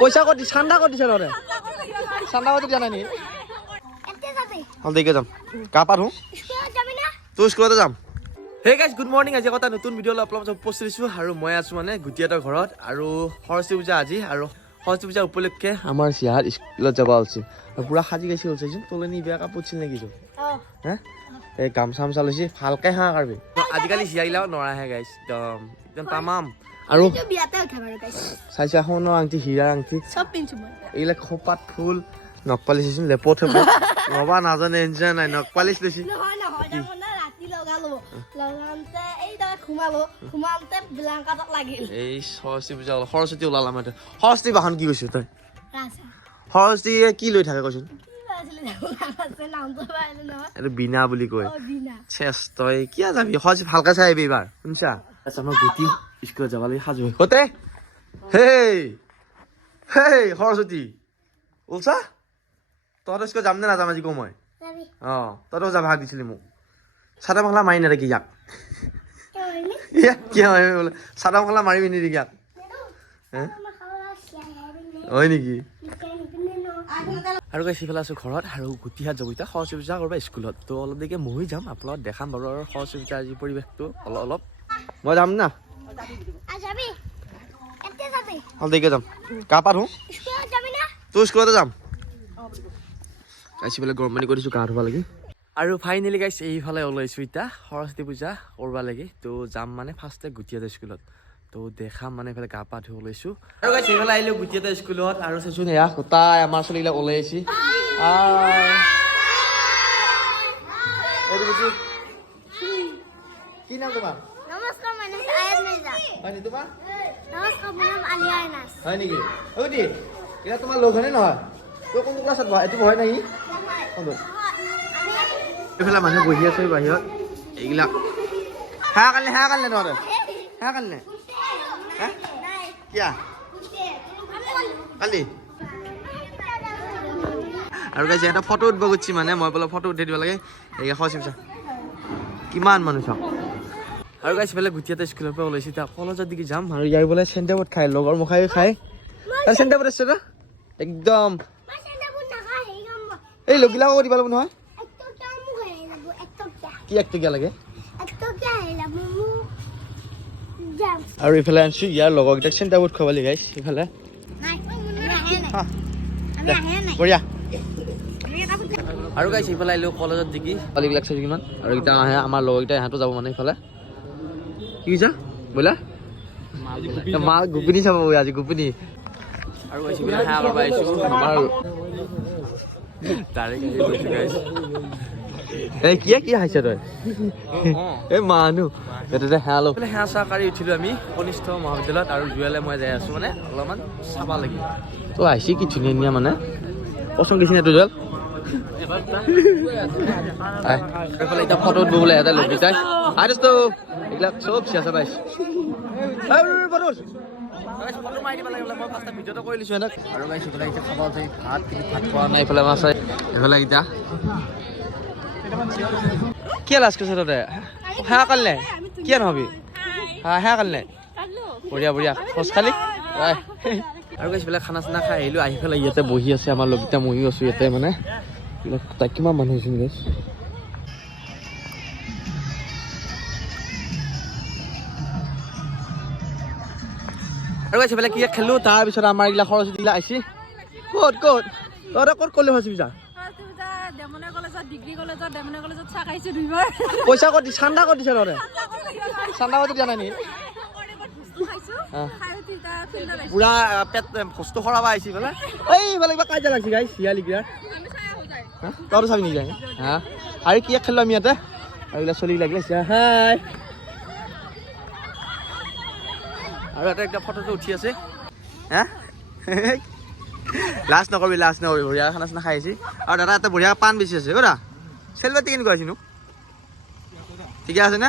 পইচা ক'ত দি চান্দা ক'ত দিছে তহঁতে ক'ত দিয়া নাই নেকি হ'ল দেৰিকে যাম। গা পা ধুওঁ তোৰ স্কুলতে যাম। হে গাইজ গুড মৰ্ণিং আজি এটা নতুন ভিডিঅ' লৈ আপোনালোকক উপস্থিত দিছোঁ আৰু মই আছোঁ মানে গুটিহঁতৰ ঘৰত আৰু সৰস্বতী পূজা আজি আৰু সৰস্বতী পূজা উপলক্ষে আমাৰ চিয়াত স্কুলত যাব আৰু পূৰা সাজি গাইছে ওলছেচোন তোলে নি বেয়া কাপোৰ ছিল নেকি হা? এই গামচা চামচা লৈছে ভালকে হাঁহ কাঢ়বি আজিকালি চিয়াগিলাও নৰাহে গাইছ একদম একদম তামাম। আৰু বিয়াতে উঠা বাৰু চাইছা সোণৰ আংঠি হীৰাৰ আংঠি এইবিলাক খোপাত ফুল নখ পালিচ দিছোন লেপত থেপত নবা নাজানে এনজয় নাই নখ পালিচ লৈছি। এই সৰস্বতী পূজা সৰস্বতী ওলাল আমাৰ সৰস্বতী বাহন কি কৈছো তই? সৰস্বতীয়ে কি লৈ থাকে কৈছোন বিনা বুলি কয়। তই কিয় যাবি? সৰস্বতী ভালকে চাই আহিবি এইবাৰ শুনিছা? আচ্ছা মই গুটি স্কুলত যাব লাগে সাজু হৈ। কতে হেই হেই সৰস্বতী। ওলছা তহঁতৰ স্কুলত যাম নে নাযাম আজি কওঁ মই? যাবি। অঁ তহঁতও যাব ভাগ দিছিলি মোক। চাদৰ মেখেলা মাৰি নেদেখি ইয়াক। ইয়া, কিয় হয় বোলে? চাদৰ মেখেলা মাৰিবি নেকি ইয়াক। হে? হয় নেকি। আৰু গাইছ সিফালে আছোঁ ঘৰত আৰু গুটিহাত এতিয়া সৰস্বতী পূজা কৰিব স্কুলত। তো অলপ দেৰিকে ময়ো যাম আপোনালোকক দেখাম বাৰু আৰু সৰস্বতী পূজা আজি পৰিৱেশটো। অলপ অলপ। মই যাম না? অলপ দেৰিকে যাম। গা পা ধুওঁ তোৰ স্কুলতে যাম। গাইছ ইফালে গৰম পানী কৰি দিছোঁ গা ধুব লাগি। আৰু ফাইনেলি গাইছ এইফালে ওলাইছোঁ। এতিয়া সৰস্বতী পূজা কৰিব লাগে। তো যাম মানে ফাৰ্ষ্টে গুটিয়াতে স্কুলত। তো দেখা মানে ফেলে গা পা ধুই লৈছো আৰু গাইছ এইফালে আহিলো গুটি এটা স্কুলত আৰু চাইছো সেয়া। সূতা আমাৰ ছোৱালীবিলাক ওলাই আহিছে। মানুহ বহি আছে বাহিৰত। এইগিলা। হা কালে হা কালে তোমাৰ হা কালে কিয়া কালি? আৰু গাইছে এটা ফটো উঠিব গুচি মানে মই বোলে ফটো উঠাই দিব লাগে। পূজা কিমান মানুহ চাওক। আৰু গাইছে বোলে গুটিয়াতে স্কুলৰ পৰা ওলাইছে এতিয়া কলেজৰ দিকে যাম আৰু ইয়াৰ বোলে চেণ্টাৰত খায় লগৰ মুখাই খায়। তাৰ চেণ্টাৰত আছে না? একদম। এই লগিলাকো দিব লাগিব নহয়। কি একটকীয়া লাগে? আৰু ইফালে আনিছোঁ ইয়াৰ লগৰকেইটাক চেণ্টাৰত খুৱাব লাগে গাইছ ইফালে। বঢ়িয়া। আৰু গাইছে ইফালে আহিলোঁ কলেজত দেখি পোৱালিবিলাক চাইছোঁ কিমান আৰু এইকেইটা আহে আমাৰ লগৰকেইটা ইহঁতো যাব মানে ইফালে। কি কৈছা? ব'লা। মাল গোপিনী চাব আজি গোপিনী। আৰু গাইছে ইফালে আমাৰ তাৰে এই কিয় কি খাইছ তই? এই মানুহ। ইয়াতে হাঁহ লওঁ হাঁহ চাহ কাঢ়ি উঠিলোঁ আমি কনিষ্ঠ মহাবিদ্যালয়ত আৰু জুৱেলে মই যাই আছোঁ মানে অলপমান চাবা লাগি। তই আহিছি কি ধুনীয়া ধুনীয়া মানে? পচন্দ গৈছি নে তোৰ জুৱেল এইফালে এতিয়া ফটো উঠব বোলে এটা লগি যায় আৰ্টিষ্ট এইবিলাক চব ভাত খোৱা নাই এইফালে মাছ এইফালে এতিয়া কিয় লাজ কৰিছ তহঁতে? হাঁহ কালিনে? কিয় নহবি? হা হাঁহ কালিনে? বঢ়িয়া বঢ়িয়া। খোজ খালি আৰু গাইছ বোলে খানা চানা খাই আহিলোঁ। আহি পেলাই ইয়াতে বহি আছে, আমাৰ লগকেইটা ময়ো আছোঁ ইয়াতে মানে। তাই কিমান মানুহ হৈছে গাইছ আৰু গাইছ বোলে কি খেলোঁ? তাৰপিছত আমাৰ এইগিলা সৰস্বতীগিলা আহিছে ক'ত ক'ত? তহঁতে ক'ত ক'লে সৰস্বতী পূজা? ডেমনে কলেজত ডিগ্ৰী কলেজত ডেমনে কলেজত চাহ খাইছোঁ দুইবাৰ পইচা ক'ত চান্দা ক'ত দিছে চান্দা ক'ত দিয়া নাই নেকি পুৰা পেট ভস্তু সৰাব আহিছে বোলে এই ইফালে কিবা কাজিয়া লাগিছে গাই শিয়ালি কিবা। তহঁতো চাবি নেকি হা? আৰু কি খেলিলোঁ আমি ইয়াতে? আৰু এইবিলাক চলি লাগিলে হাই। আৰু এটা একটা ফটোটো উঠি আছে। হা? লাজ নকৰিবি লাজ নকৰিবি। বঢ়িয়া খানা চানা খাই আহিছে আৰু দাদা এটা বঢ়িয়া পাণ বেছি আছে অ' দা চেল বাতি কেনেকুৱা হৈছেনো ঠিকে আছে নে?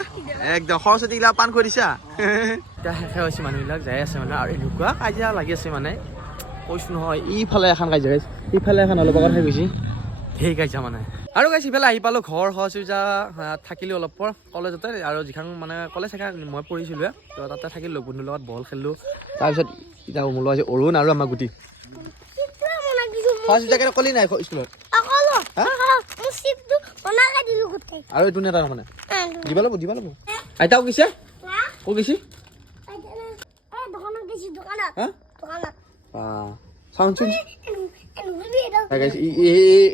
একদম সৰস্বতী গিলা পাণ দিছা। এতিয়া শেষে হৈছে মানুহবিলাক যাই আছে মানে। আৰু এনেকুৱা কাজিয়া লাগি আছে মানে। কৈছোঁ নহয় ইফালে এখন কাজিয়া গাইছে ইফালে এখন অলপ আগত হৈ গৈছে। ঢেৰ কাজিয়া মানে। আৰু গাইছ সিফালে আহি পালোঁ ঘৰ সৰচুজা থাকিলোঁ অলপ পৰ কলেজতে। আৰু যিখন মানে কলেজ সেইখন মই পঢ়িছিলোঁ তো তাতে থাকিলোঁ বন্ধুৰ লগত বল খেলিলোঁ। তাৰপিছত এতিয়া লগত আছে অৰুণ আৰু আমাৰ গুটি। দিছো সৰচুজাকে কলি নাই স্কুলত? অকলো। হা? মোৰ চিপটো বনাই আৰু এইটো নেতা মানে? দিব ল'ব দিব ল'ব আইতাও গৈছে? ক'ত গৈছে?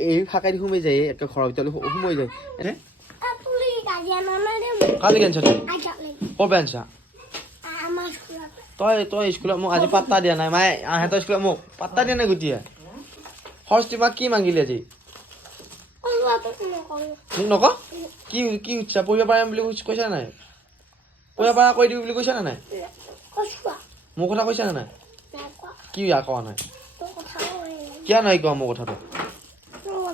এই সোমাই যায় একে ঘৰৰ ভিতৰলৈ সোমাই যায়। কালি কেঞ্চাৰ আইতালে ক'ৰ পৰা আনিছা? তই তই স্কুলত মোক আজি পাত্তা দিয়া নাই মায়ে আহেঁতৰ স্কুলত মোক পাত্তা দিয়া নাই গুটিয়ে। সৰস্বতী মাক কি মাগিলি আজি? মোক নক কি কি উৎসাহ পঢ়িব পাৰিম বুলি কৈছ- নাই? পঢ়িব পাৰা কৈ দিবি বুলি কৈছা নে নাই? মোৰ কথা কৈছা নে নাই? কি কোৱা নাই? কিয় নাই কোৱা মোৰ কথাটো?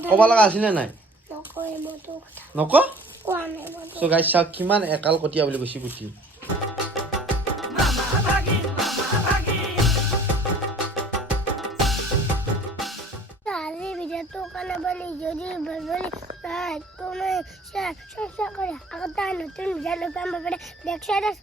ক'ব লগা আছিলে নাই? নক চ' গাইছ চাওক কিমান একাল কটীয়া বুলি কৈছে গুটি। ভিডিঅ'টো কাৰণে বুলি যদি বলি তুমি শ্বেয়াৰ কৰি আগতে নতুন ভিডিঅ' লগাম বাবে বেক চাইডত